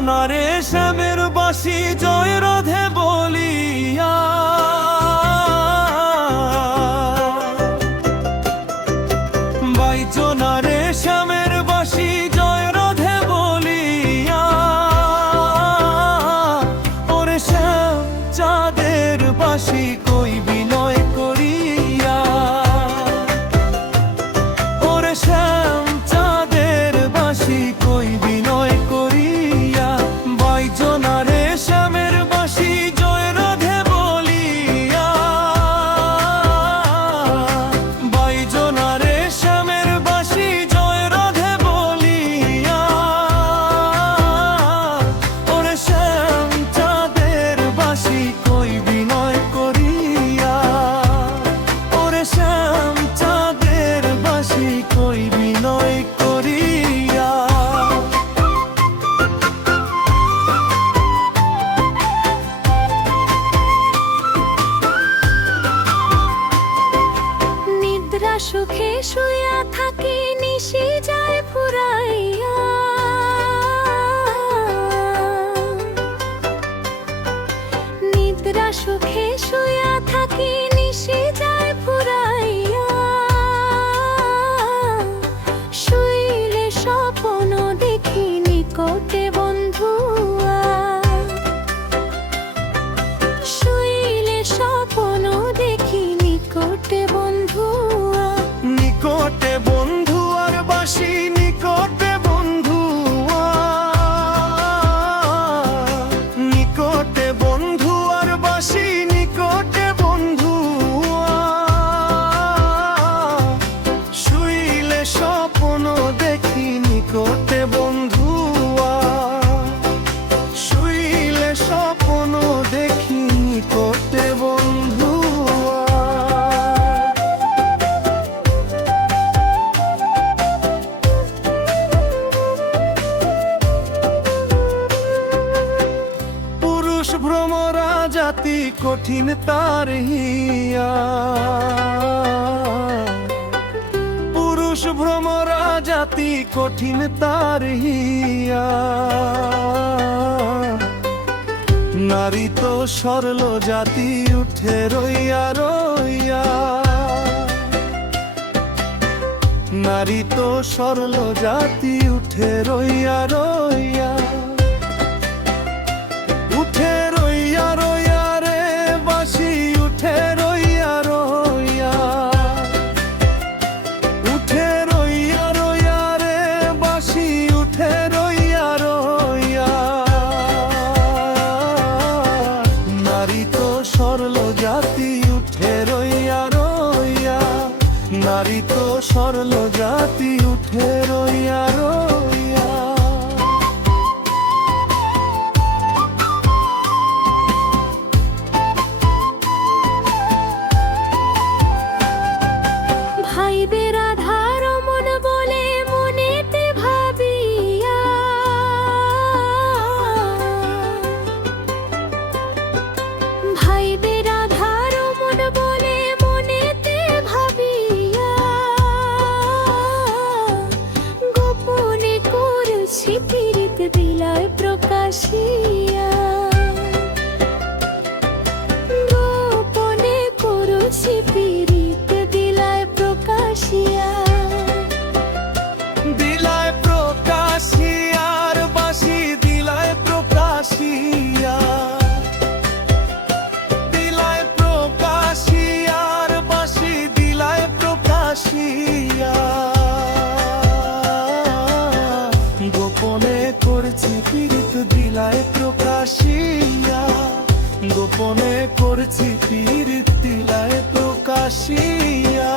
বাইজনারে শ্যামের বাঁশি জয় রাধে বলিয়া, বাইজনারে শ্যামের বাঁশি জয় রাধে বলিয়া, ওরে শ্যাম চাঁদের বাঁশি কই বিনয় করিয়া, ওরে শ্যাম চাঁদের বাঁশি কই বিনয় করিয়া, বাইজনারে শ্যামের বাঁশি জয় রাধে বলিয়া, বাইজনারে শ্যামের বাঁশি জয় রাধে বলিয়া, ওরে শ্যাম চাঁদের বাঁশি কই বিনয় করিয়া, ওরে শ্যাম চাঁদের বাঁশি কই বিনয় করিয়া। নিদ্রা সুখে শুয়া থাকি নিশি যায় ফুরাইয়া, নিদ্রা সুখে শুয়া থাকি নিশি যায় ফুরাইয়া, শুইলে স্বপ্ন দেখি নিকটে বন্ধুয়া, শুইলে স্বপ্ন দেখি নিকটে বন্ধুয়া, নিকটে বন্ধু আর বাঁশি নিকটে বন্ধুয়া, নিকটে বন্ধু আর বাঁশি নিকটে বন্ধুয়া, শুইলে স্বপ্ন দেখি নিকটে বন্ধুয়া, শুইলে স্বপ্ন দেখি নিকটে বন্ধুয়া। পুরুষ ভ্রমরা জাতি কঠিন তার হিয়া, পুরুষ ভ্রমরা জাতি কঠিন তার হিয়া, নারী তো সরল জাতি উঠে রইয়া রইয়া, নারী তো সরল জাতি উঠে রইয়া রইয়া, উঠে রইয়া রইয়া রে বাঁশি উঠে রইয়া রইয়া, উঠে রইয়া রইয়া রে বাঁশি উঠে রইয়া রইয়া, নারী তো সরল জাতি উঠে রইয়া রইয়া, নারী তো সরল জাতি উঠে রইয়া রইয়া। ভাইদের আধার মন বলে মনেতে ভাবিয়া, ভাইদের আধার মন বলে মনেতে ভাবিয়া, গোপনে করছি পীড়িত বিলায় প্রকাশিয়া, গোপনে করছি পীড়িত দিলায় প্রকাশিয়া, দিলায় প্রকাশিয়ার বাঁশি দিলায় প্রকাশিয়া, দিলায় প্রকাশিয়ার বাঁশি দিলায় প্রকাশিয়া, গোপনে করছি পীড়িত দিলায় প্রকাশিয়া, গোপনে করছি পীড়িত দিলায় প্রকাশিয়া।